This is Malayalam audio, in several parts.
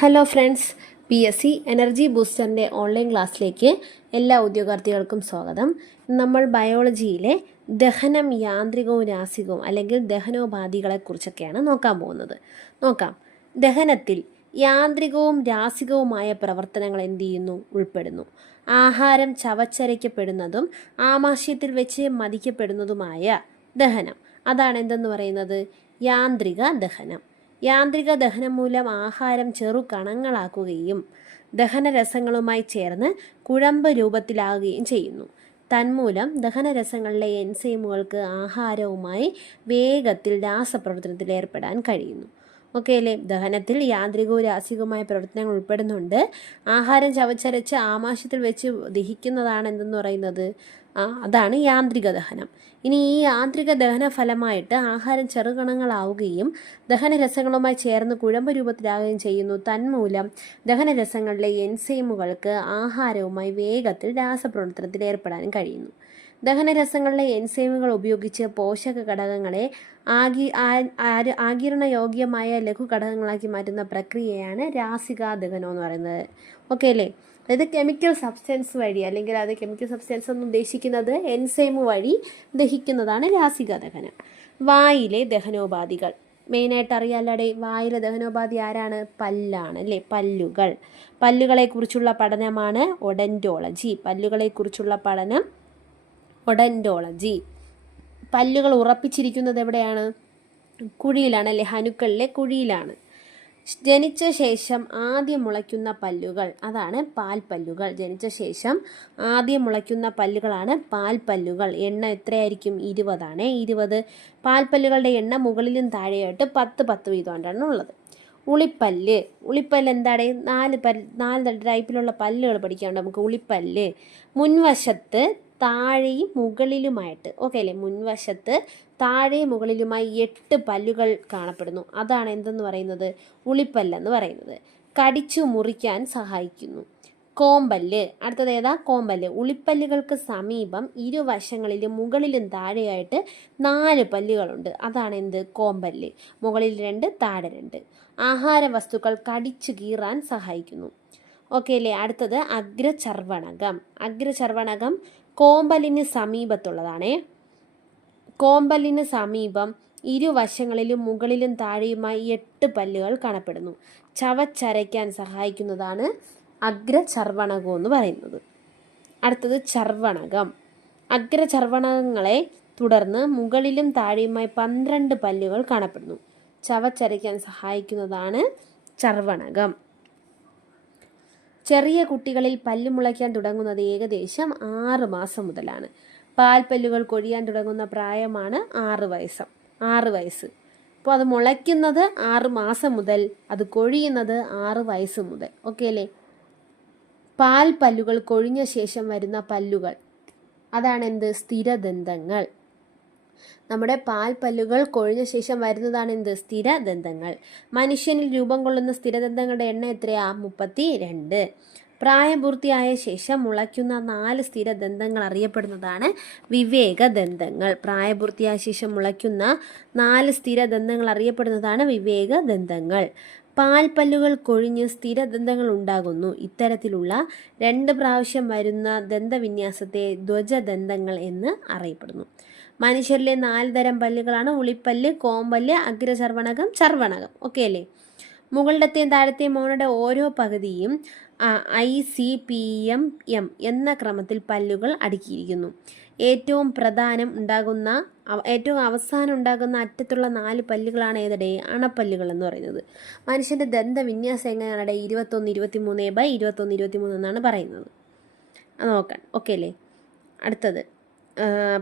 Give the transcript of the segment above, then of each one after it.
ഹലോ ഫ്രണ്ട്സ്, PSC എനർജി ബൂസ്റ്ററിൻ്റെ ഓൺലൈൻ ക്ലാസ്സിലേക്ക് എല്ലാ ഉദ്യോഗാർത്ഥികൾക്കും സ്വാഗതം. നമ്മൾ ബയോളജിയിലെ ദഹനം യാന്ത്രികവും രാസികവും അല്ലെങ്കിൽ ദഹനോപാധികളെക്കുറിച്ചൊക്കെയാണ് നോക്കാൻ പോകുന്നത്. നോക്കാം. ദഹനത്തിൽ യാന്ത്രികവും രാസികവുമായ പ്രവർത്തനങ്ങൾ എന്ത് ചെയ്യുന്നു? ഉൾപ്പെടുന്നു. ആഹാരം ചവച്ചരയ്ക്കപ്പെടുന്നതും ആമാശയത്തിൽ വെച്ച് മതിക്കപ്പെടുന്നതുമായ ദഹനം, അതാണ് എന്തെന്ന് പറയുന്നത്? യാന്ത്രിക ദഹനം. യാന്ത്രിക ദഹനം മൂലം ആഹാരം ചെറു കണങ്ങളാക്കുകയും ദഹനരസങ്ങളുമായി ചേർന്ന് കുഴമ്പ് രൂപത്തിലാകുകയും ചെയ്യുന്നു. തന്മൂലം ദഹനരസങ്ങളിലെ എൻസൈമുകൾക്ക് ആഹാരവുമായി വേഗത്തിൽ രാസപ്രവർത്തനത്തിൽ ഏർപ്പെടാൻ കഴിയുന്നു. ഓക്കെ അല്ലേ? ദഹനത്തിൽ യാന്ത്രികവും രാസികവുമായ പ്രവർത്തനങ്ങൾ ഉൾപ്പെടുന്നുണ്ട്. ആഹാരം ചവച്ചരച്ച് ആമാശയത്തിൽ വെച്ച് ദഹിക്കുന്നതാണ് എന്തെന്ന് പറയുന്നത്? അതാണ് യാന്ത്രിക ദഹനം. ഇനി ഈ യാന്ത്രിക ദഹന ഫലമായിട്ട് ആഹാരം ചെറുകണങ്ങളാവുകയും ദഹനരസങ്ങളുമായി ചേർന്ന് കുഴമ്പ് രൂപത്തിലാവുകയും ചെയ്യുന്നു. തന്മൂലം ദഹനരസങ്ങളിലെ എൻസൈമുകൾക്ക് ആഹാരവുമായി വേഗത്തിൽ രാസപ്രവർത്തനത്തിൽ ഏർപ്പെടാനും കഴിയുന്നു. ദഹനരസങ്ങളിലെ എൻസൈമുകൾ ഉപയോഗിച്ച് പോഷക ഘടകങ്ങളെ ആഗിരണയോഗ്യമായ ലഘു ഘടകങ്ങളാക്കി മാറ്റുന്ന പ്രക്രിയയാണ് രാസിക ദഹനം എന്ന് പറയുന്നത്. ഓക്കെ അല്ലേ? അതായത് കെമിക്കൽ സബ്സ്റ്റൻസ് വഴി, അല്ലെങ്കിൽ അത് കെമിക്കൽ സബ്സ്റ്റൻസ് എന്ന് ഉദ്ദേശിക്കുന്നത് എൻസൈമ് വഴി ദഹിക്കുന്നതാണ് രാസിക ദഹനം. വായിലെ ദഹനോപാധികൾ മെയിനായിട്ട് അറിയാലടെ. വായിലെ ദഹനോപാധി ആരാണ്? പല്ലാണ് അല്ലേ? പല്ലുകൾ. പല്ലുകളെക്കുറിച്ചുള്ള പഠനമാണ് ഒഡന്റോളജി. പല്ലുകളെക്കുറിച്ചുള്ള പഠനം ഒഡന്റോളജി. പല്ലുകൾ ഉറപ്പിച്ചിരിക്കുന്നത് എവിടെയാണ്? കുഴിയിലാണ് അല്ലേ? ഹനുക്കളിലെ കുഴിയിലാണ്. ജനിച്ച ശേഷം ആദ്യം മുളയ്ക്കുന്ന പല്ലുകൾ, അതാണ് പാൽപ്പല്ലുകൾ. ജനിച്ച ശേഷം ആദ്യം മുളയ്ക്കുന്ന പല്ലുകളാണ് പാൽപ്പല്ലുകൾ. എണ്ണം എത്രയായിരിക്കും? 20 20. പാൽപ്പല്ലുകളുടെ എണ്ണം മുകളിലും താഴെയായിട്ട് 10 വീതമായിട്ടാണ് ഉള്ളത്. ഉളിപ്പല്ല്. ഉളിപ്പല്ല് എന്താണ്? 4 ടൈപ്പിലുള്ള പല്ലുകൾ പഠിക്കാനുണ്ട് നമുക്ക്. ഉളിപ്പല്ല് മുൻവശത്ത് താഴെയും മുകളിലുമായിട്ട്, ഓക്കെ അല്ലേ? മുൻവശത്ത് താഴെയും മുകളിലുമായി 8 പല്ലുകൾ കാണപ്പെടുന്നു. അതാണ് എന്തെന്ന് പറയുന്നത്? ഉളിപ്പല്ലെന്ന് പറയുന്നത്. കടിച്ചു മുറിക്കാൻ സഹായിക്കുന്നു. കോമ്പല്ല്. അടുത്തത് ഏതാ? കോമ്പല്ല്. ഉളിപ്പല്ലുകൾക്ക് സമീപം ഇരുവശങ്ങളിലും മുകളിലും താഴെയായിട്ട് 4 പല്ലുകളുണ്ട്. അതാണ് എന്ത്? കോമ്പല്ല്. മുകളിൽ 2, താഴെ 2. ആഹാര വസ്തുക്കൾ കടിച്ചു കീറാൻ സഹായിക്കുന്നു. ഓക്കെ അല്ലേ? അടുത്തത് അഗ്രചർവണകം. അഗ്രചർവണകം കോമ്പലിന് സമീപത്തുള്ളതാണേ. കോമ്പലിന് സമീപം ഇരുവശങ്ങളിലും മുകളിലും താഴെയുമായി 8 പല്ലുകൾ കാണപ്പെടുന്നു. ചവച്ചരയ്ക്കാൻ സഹായിക്കുന്നതാണ് അഗ്രചർവണകം എന്ന് പറയുന്നത്. അടുത്തത് ചർവണകം. അഗ്രചർവണകങ്ങളെ തുടർന്ന് മുകളിലും താഴെയുമായി 12 പല്ലുകൾ കാണപ്പെടുന്നു. ചവച്ചരയ്ക്കാൻ സഹായിക്കുന്നതാണ് ചർവണകം. ചെറിയ കുട്ടികളിൽ പല്ല് മുളയ്ക്കാൻ തുടങ്ങുന്നത് ഏകദേശം 6 മാസം മുതലാണ്. പാൽപ്പല്ലുകൾ കൊഴിയാൻ തുടങ്ങുന്ന പ്രായമാണ് 6 വയസ്സ്. അപ്പോൾ അത് മുളയ്ക്കുന്നത് 6 മാസം മുതൽ, അത് കൊഴിയുന്നത് 6 വയസ്സ് മുതൽ. ഓക്കെ അല്ലേ? പാൽപ്പല്ലുകൾ കൊഴിഞ്ഞ ശേഷം വരുന്ന പല്ലുകൾ, അതാണ് എന്ത്? സ്ഥിരദന്തങ്ങൾ. നമ്മുടെ പാൽപ്പല്ലുകൾ കൊഴിഞ്ഞ ശേഷം വരുന്നതാണ് എന്ത്? സ്ഥിരദന്തങ്ങൾ. മനുഷ്യനിൽ രൂപം കൊള്ളുന്ന സ്ഥിരദന്തങ്ങളുടെ എണ്ണം എത്രയാ? 32. പ്രായപൂർത്തിയായ ശേഷം മുളയ്ക്കുന്ന 4 സ്ഥിരദന്തങ്ങൾ അറിയപ്പെടുന്നതാണ് വിവേകദന്തങ്ങൾ. പ്രായപൂർത്തിയായ ശേഷം മുളയ്ക്കുന്ന 4 സ്ഥിരദന്തങ്ങൾ അറിയപ്പെടുന്നതാണ് വിവേകദന്തങ്ങൾ. പാൽപ്പല്ലുകൾ കൊഴിഞ്ഞ് സ്ഥിരദന്തങ്ങൾ ഉണ്ടാകുന്നു. ഇത്തരത്തിലുള്ള 2 പ്രാവശ്യം വരുന്ന ദന്തവിന്യാസത്തെ ധ്വജദന്തങ്ങൾ എന്ന് അറിയപ്പെടുന്നു. മനുഷ്യരിലെ 4 തരം പല്ലുകളാണ് ഉളിപ്പല്ല്, കോമ്പല്ല്, അഗ്രചർവണകം, ചർവണകം. ഓക്കെ അല്ലേ? മുകളിലത്തെയും താഴത്തെയും മോണയുടെ ഓരോ പകുതിയും ICPM എന്ന ക്രമത്തിൽ പല്ലുകൾ അടുക്കിയിരിക്കുന്നു. ഏറ്റവും അവസാനം ഉണ്ടാകുന്ന അറ്റത്തുള്ള 4 പല്ലുകളാണ് ഏതടെ? അണപ്പല്ലുകൾ എന്ന് പറയുന്നത്. മനുഷ്യൻ്റെ ദന്തവിന്യാസം എങ്ങനെയാണ്? 21 23/21 23 എന്നാണ് പറയുന്നത്. അത് നോക്കാൻ. ഓക്കെ അല്ലേ? അടുത്തത്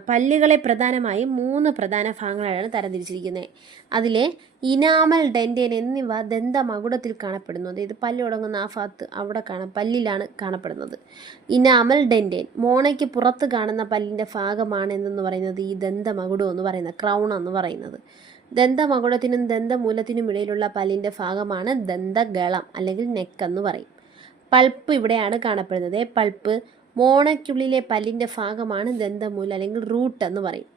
പല്ലുകളെ പ്രധാനമായും 3 പ്രധാന ഭാഗങ്ങളാണ് തരംതിരിച്ചിരിക്കുന്നത്. അതിലെ ഇനാമൽ, ഡെൻറ്റേൻ എന്നിവ ദന്തമകുടത്തിൽ കാണപ്പെടുന്നു. അതായത് പല്ല് തുടങ്ങുന്ന ആ ഭാഗത്ത് അവിടെ പല്ലിലാണ് കാണപ്പെടുന്നത്. ഇനാമൽ, ഡെൻറ്റേൻ. മോണയ്ക്ക് പുറത്ത് കാണുന്ന പല്ലിൻ്റെ ഭാഗമാണ് എന്തെന്ന് പറയുന്നത്? ഈ ദന്തമകുടം എന്ന് പറയുന്നത്, ക്രൗൺ എന്ന് പറയുന്നത്. ദന്തമകുടത്തിനും ദന്തമൂലത്തിനും ഇടയിലുള്ള പല്ലിൻ്റെ ഭാഗമാണ് ദന്തഗളം അല്ലെങ്കിൽ നെക്ക് എന്ന് പറയും. പൾപ്പ് ഇവിടെയാണ് കാണപ്പെടുന്നത്. പൾപ്പ്. മോണയ്ക്കുള്ളിലെ പല്ലിൻ്റെ ഭാഗമാണ് ദന്തമൂല അല്ലെങ്കിൽ റൂട്ട് എന്ന് പറയും.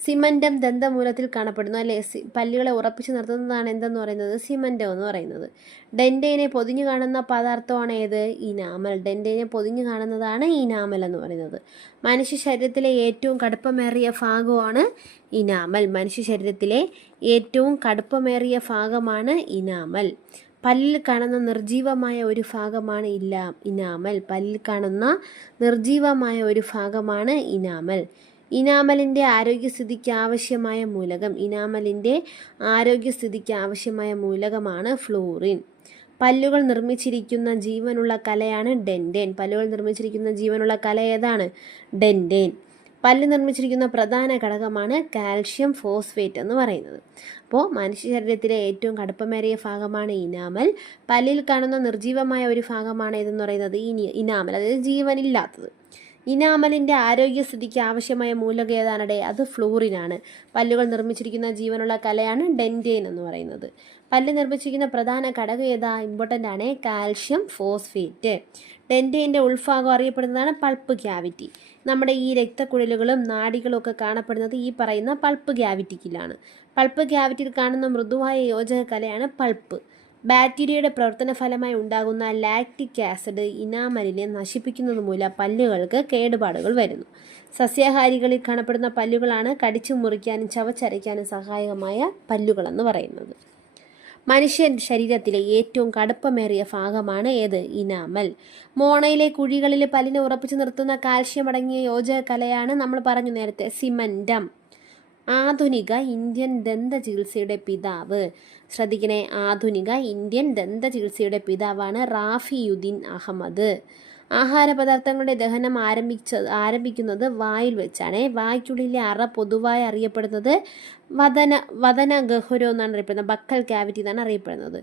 സിമൻറ്റം ദന്തമൂലത്തിൽ കാണപ്പെടുന്നു അല്ലേ. പല്ലുകളെ ഉറപ്പിച്ച് നിർത്തുന്നതാണ് എന്തെന്ന് പറയുന്നത്, സിമൻറ്റം എന്ന് പറയുന്നത്. ഡെൻറ്റേനെ പൊതിഞ്ഞു കാണുന്ന പദാർത്ഥമാണ് ഏത്, ഇനാമൽ. ഡെൻറ്റേനെ പൊതിഞ്ഞു കാണുന്നതാണ് ഇനാമൽ എന്ന് പറയുന്നത്. മനുഷ്യ ശരീരത്തിലെ ഏറ്റവും കടുപ്പമേറിയ ഭാഗമാണ് ഇനാമൽ. മനുഷ്യ ശരീരത്തിലെ ഏറ്റവും കടുപ്പമേറിയ ഭാഗമാണ് ഇനാമൽ. പല്ലിൽ കാണുന്ന നിർജീവമായ ഒരു ഭാഗമാണ് ഇനാമൽ. പല്ലിൽ കാണുന്ന നിർജീവമായ ഒരു ഭാഗമാണ് ഇനാമൽ. ഇനാമലിൻ്റെ ആരോഗ്യസ്ഥിതിക്ക് ആവശ്യമായ മൂലകം. ഇനാമലിൻ്റെ ആരോഗ്യസ്ഥിതിക്ക് ആവശ്യമായ മൂലകമാണ് ഫ്ലൂറിൻ. പല്ലുകൾ നിർമ്മിച്ചിരിക്കുന്ന ജീവനുള്ള കലയാണ് ഡെൻറ്റേൻ. പല്ലുകൾ നിർമ്മിച്ചിരിക്കുന്ന ജീവനുള്ള കല ഏതാണ്, ഡെൻറ്റേൻ. പല്ല് നിർമ്മിച്ചിരിക്കുന്ന പ്രധാന ഘടകമാണ് കാൽഷ്യം ഫോസ്ഫേറ്റ് എന്ന് പറയുന്നത്. അപ്പോൾ മനുഷ്യ ശരീരത്തിലെ ഏറ്റവും കടുപ്പമേറിയ ഭാഗമാണ് ഇനാമൽ. പല്ലിൽ കാണുന്ന നിർജീവമായ ഒരു ഭാഗമാണ് ഇതെന്ന് പറയുന്നത് ഇനാമൽ, അതായത് ജീവനില്ലാത്തത്. ഇനാമലിൻ്റെ ആരോഗ്യസ്ഥിതിക്ക് ആവശ്യമായ മൂലകം ഏതാണടെ, അത് ഫ്ലൂറിനാണ്. പല്ലുകൾ നിർമ്മിച്ചിരിക്കുന്ന ജീവനുള്ള കലയാണ് ഡെൻറ്റേൻ എന്ന് പറയുന്നത്. പല്ല് നിർമ്മിച്ചിരിക്കുന്ന പ്രധാന ഘടകം ഏതാ, ഇമ്പോർട്ടൻ്റ് ആണ്, കാൽഷ്യം ഫോസ്ഫേറ്റ്. ഡെൻറ്റേൻ്റെ ഉൾഭാഗം അറിയപ്പെടുന്നതാണ് പൾപ്പ് ക്യാവിറ്റി. നമ്മുടെ ഈ രക്തക്കുഴലുകളും നാഡികളും ഒക്കെ കാണപ്പെടുന്നത് ഈ പറയുന്ന പൾപ്പ് ക്യാവിറ്റിക്കിലാണ്. പൾപ്പ് ക്യാവിറ്റിയിൽ കാണുന്ന മൃദുവായ യോജക കലയാണ് പൾപ്പ്. ബാക്ടീരിയയുടെ പ്രവർത്തന ഫലമായി ഉണ്ടാകുന്ന ലാക്റ്റിക് ആസിഡ് ഇനാമലിനെ നശിപ്പിക്കുന്നത് മൂലം പല്ലുകൾക്ക് കേടുപാടുകൾ വരുന്നു. സസ്യാഹാരികളിൽ കാണപ്പെടുന്ന പല്ലുകളാണ് കടിച്ചു മുറിക്കാനും ചവച്ചരയ്ക്കാനും സഹായകമായ പല്ലുകളെന്ന് പറയുന്നത്. മനുഷ്യ ശരീരത്തിലെ ഏറ്റവും കടുപ്പമേറിയ ഭാഗമാണ് ഏത്, ഇനാമൽ. മോണയിലെ കുഴികളിൽ പല്ലിനെ ഉറപ്പിച്ചു നിർത്തുന്ന കാൽഷ്യം അടങ്ങിയ യോജക കലയാണ് നമ്മൾ പറഞ്ഞു നേരത്തെ, സിമൻറ്റം. ആധുനിക ഇന്ത്യൻ ദന്ത ചികിത്സയുടെ പിതാവ്. ശ്രദ്ധിക്കണേ, ആധുനിക ഇന്ത്യൻ ദന്ത ചികിത്സയുടെ പിതാവാണ് റാഫിയുദ്ദീൻ അഹമ്മദ്. ആഹാരപദാർത്ഥങ്ങളുടെ ദഹനം ആരംഭിക്കുന്നത് വായിൽ വെച്ചാണ്. വായ്ക്കുള്ളിലെ അറ പൊതുവായി അറിയപ്പെടുന്നത് വദന ഗഹ്വരം എന്നാണ് അറിയപ്പെടുന്നത്. ബക്കൽ ക്യാവിറ്റി എന്നാണ് അറിയപ്പെടുന്നത്.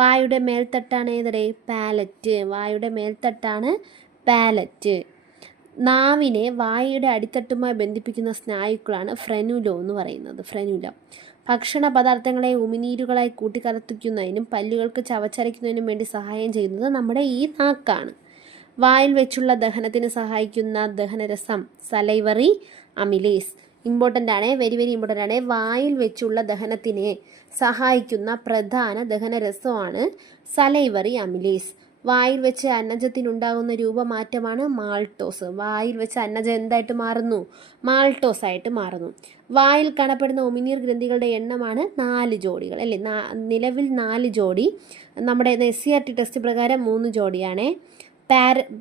വായുടെ മേൽത്തട്ടാണ് ഏതടെ, പാലറ്റ്. വായുടെ മേൽത്തട്ടാണ് പാലറ്റ്. നാവിനെ വായയുടെ അടിത്തട്ടുമായി ബന്ധിപ്പിക്കുന്ന സ്നായുക്കളാണ് ഫ്രെനുലോ എന്ന് പറയുന്നത്, ഫ്രെനുലം. ഭക്ഷണ പദാർത്ഥങ്ങളെ ഉമിനീരുകളായി കൂട്ടിക്കലർത്തിക്കുന്നതിനും പല്ലുകൾക്ക് ചവച്ചരയ്ക്കുന്നതിനും വേണ്ടി സഹായം ചെയ്യുന്നത് നമ്മുടെ ഈ നാക്കാണ്. വായിൽ വെച്ചുള്ള ദഹനത്തിന് സഹായിക്കുന്ന ദഹനരസം സലൈവറി അമിലേസ്. ഇമ്പോർട്ടൻ്റ് ആണ്, വെരി വെരി ഇമ്പോർട്ടൻ്റ് ആണ്. വായിൽ വെച്ചുള്ള ദഹനത്തിനെ സഹായിക്കുന്ന പ്രധാന ദഹനരസമാണ് സലൈവറി അമിലേസ്. വായിൽ വെച്ച് അന്നജത്തിനുണ്ടാകുന്ന രൂപമാറ്റമാണ് മാൾട്ടോസ്. വായിൽ വെച്ച് അന്നജം എന്തായിട്ട് മാറുന്നു, മാൾട്ടോസ് ആയിട്ട് മാറുന്നു. വായിൽ കാണപ്പെടുന്ന ഉമിനീർ ഗ്രന്ഥികളുടെ എണ്ണമാണ് 4 ജോഡികൾ അല്ലേ. നിലവിൽ 4 ജോഡി. നമ്മുടെ SCRT ടെസ്റ്റ് പ്രകാരം 3 ജോഡിയാണ്.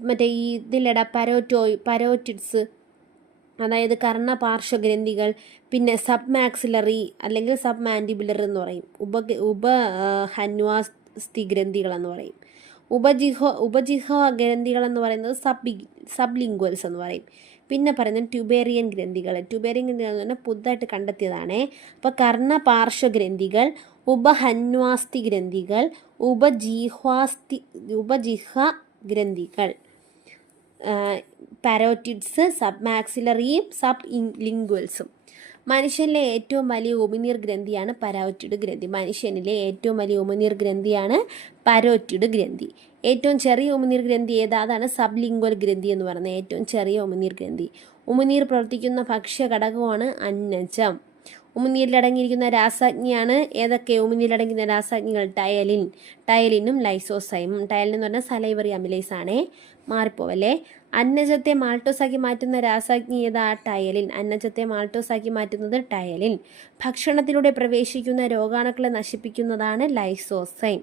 മറ്റേ ഈ ഇതിലട പരോറ്റിഡ്സ്, അതായത് കർണപാർശ്വഗ്രന്ഥികൾ, പിന്നെ സബ് മാക്സിലറി അല്ലെങ്കിൽ സബ് മാൻഡിബുലർ എന്ന് പറയും. ഉപഹന്വാസ്തി ഗ്രന്ഥികൾ എന്ന് പറയും. ഉപജിഹ ഗ്രന്ഥികൾ എന്ന് പറയുന്നത് സബ് ലിംഗ്വൽസ് എന്ന് പറയും. പിന്നെ പറയുന്നത് ട്യൂബേറിയൻ ഗ്രന്ഥികൾ. ട്യൂബേറിയൻ ഗ്രന്ഥികൾ എന്ന് പറഞ്ഞാൽ പുതുതായിട്ട് കണ്ടെത്തിയതാണ്. അപ്പോൾ കർണപാർശ്വഗ്രന്ഥികൾ, ഉപഹന്വാസ്തി ഗ്രന്ഥികൾ, ഉപജിഹ ഗ്രന്ഥികൾ, പാരോറ്റിഡ്സ്, സബ് മാക്സിലറിയും സബ് ലിംഗ്വൽസും. മനുഷ്യനിലെ ഏറ്റവും വലിയ ഉമിനീർ ഗ്രന്ഥിയാണ് പരോറ്റിഡ് ഗ്രന്ഥി. മനുഷ്യനിലെ ഏറ്റവും വലിയ ഉമിനീർ ഗ്രന്ഥിയാണ് പരോറ്റിഡ് ഗ്രന്ഥി. ഏറ്റവും ചെറിയ ഉമിനീർ ഗ്രന്ഥി ഏതാ, അതാണ് സബ് ലിംഗ്വൽ ഗ്രന്ഥി എന്ന് പറയുന്നത്, ഏറ്റവും ചെറിയ ഉമിനീർ ഗ്രന്ഥി. ഉമിനീർ പ്രവർത്തിക്കുന്ന ഭക്ഷ്യ ഘടകമാണ് അന്നജം. ഉമിനീരിലടങ്ങിയിരിക്കുന്ന രാസാഗ്നിയാണ് ഏതൊക്കെ, ഉമിനീരിലടങ്ങിയ രാസാഗ്നികൾ ടയലിനും ലൈസോസൈമും. ടയലിൻ എന്ന് പറഞ്ഞാൽ സലൈവറി അമിലേസ് ആണേ, മാറിപ്പോവല്ലേ. അന്നജത്തെ മാൾട്ടോസാക്കി മാറ്റുന്ന രാസാഗ്നി ഏതാ, ടയലിൻ. അന്നജത്തെ മാൾട്ടോസാക്കി മാറ്റുന്നത് ടയലിൻ. ഭക്ഷണത്തിലൂടെ പ്രവേശിക്കുന്ന രോഗാണുക്കളെ നശിപ്പിക്കുന്നതാണ് ലൈസോസൈം.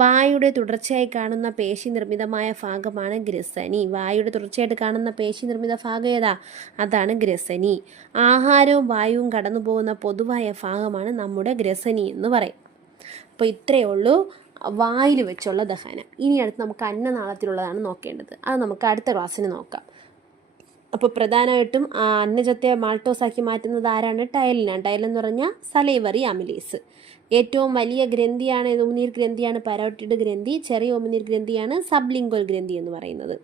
വായുടെ തുടർച്ചയായി കാണുന്ന പേശി നിർമ്മിതമായ ഭാഗമാണ് ഗ്രസനി. വായുടെ തുടർച്ചയായിട്ട് കാണുന്ന പേശി നിർമ്മിത ഭാഗം ഏതാ, അതാണ് ഗ്രസനി. ആഹാരവും വായുവും കടന്നു പോകുന്ന പൊതുവായ ഭാഗമാണ് നമ്മുടെ ഗ്രസനി എന്ന് പറയും. അപ്പോൾ ഇത്രയേ ഉള്ളൂ വായിൽ വെച്ചുള്ള ദഹനം. ഇനി അടുത്ത് നമുക്ക് അന്നനാളത്തിലുള്ളതാണ് നോക്കേണ്ടത്. അത് നമുക്ക് അടുത്ത ക്ലാസ്സിന് നോക്കാം. അപ്പോൾ പ്രധാനമായിട്ടും അന്നജത്തെ മാൾട്ടോസാക്കി മാറ്റുന്നത് ആരാണ്, ടയലിനാണ്. ടയൽ എന്ന് പറഞ്ഞാൽ സലൈവറി അമിലേസ്. ഏറ്റവും വലിയ ഗ്രന്ഥിയാണ് ഉമിനീർ ഗ്രന്ഥിയാണ് പരോറ്റിഡ് ഗ്രന്ഥി. ചെറിയ ഉമിനീർ ഗ്രന്ഥിയാണ് സബ് ലിംഗ്വൽ ഗ്രന്ഥി എന്ന് പറയുന്നത്.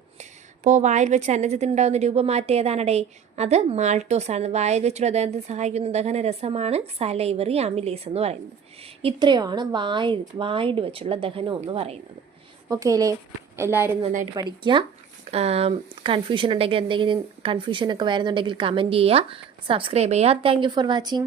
അപ്പോൾ വായിൽ വെച്ച് അന്നജത്തിനുണ്ടാകുന്ന രൂപമാറ്റം ഏതാണടേ, അത് മാൾട്ടോസ് ആണ്. വായിൽ വെച്ചുള്ള ദഹനത്തിന് സഹായിക്കുന്ന ദഹന രസമാണ് സലൈവറി അമിലേസ് എന്ന് പറയുന്നത്. ഇത്രയുമാണ് വായിൽ വെച്ചുള്ള ദഹനം എന്ന് പറയുന്നത്. ഓക്കെ അല്ലേ, എല്ലാവരും നന്നായിട്ട് പഠിക്കുക. കൺഫ്യൂഷൻ ഉണ്ടെങ്കിൽ എന്തെങ്കിലും കൺഫ്യൂഷനൊക്കെ വരുന്നുണ്ടെങ്കിൽ കമൻറ്റ് ചെയ്യുക, സബ്സ്ക്രൈബ് ചെയ്യുക. Thank you for watching.